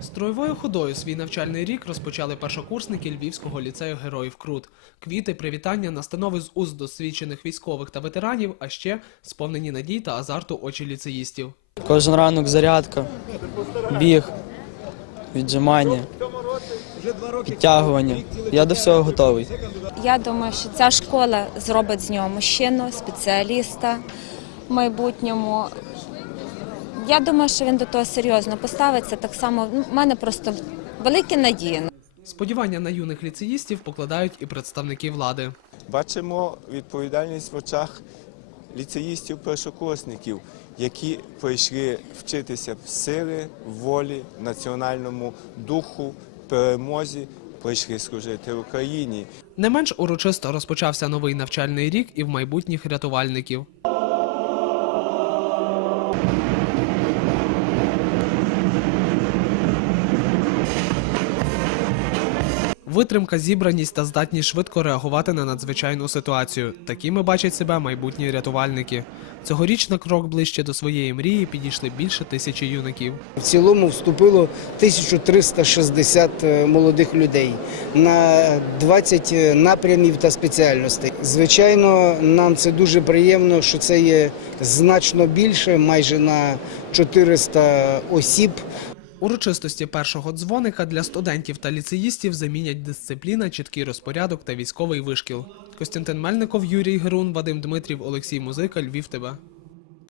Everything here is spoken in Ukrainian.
Строєвою ходою свій навчальний рік розпочали першокурсники Львівського ліцею Героїв Крут. Квіти, привітання, настанови з уст досвідчених військових та ветеранів, а ще сповнені надій та азарту очі ліцеїстів. Кожен ранок зарядка, біг, віджимання, підтягування. Я до всього готовий. Я думаю, що ця школа зробить з нього мужчину, спеціаліста в майбутньому. Я думаю, що він до того серйозно поставиться. Так само ну, в мене просто великі надії. Сподівання на юних ліцеїстів покладають і представники влади. Бачимо відповідальність в очах ліцеїстів-першокурсників, які прийшли вчитися в сили, волі, національному духу, перемозі, прийшли служити Україні. Не менш урочисто розпочався новий навчальний рік і в майбутніх рятувальників. Витримка, зібраність та здатність швидко реагувати на надзвичайну ситуацію. Такими бачать себе майбутні рятувальники. Цьогоріч на крок ближче до своєї мрії підійшли більше тисячі юнаків. В цілому вступило 1360 е, молодих людей на 20 напрямів та спеціальностей. Звичайно, нам це дуже приємно, що це є значно більше, майже на 400 осіб. Урочистості першого дзвоника для студентів та ліцеїстів замінять дисципліна, чіткий розпорядок та військовий вишкіл. Костянтин Мельников, Юрій Герун, Вадим Дмитрів, Олексій Музика, Львів ТБ.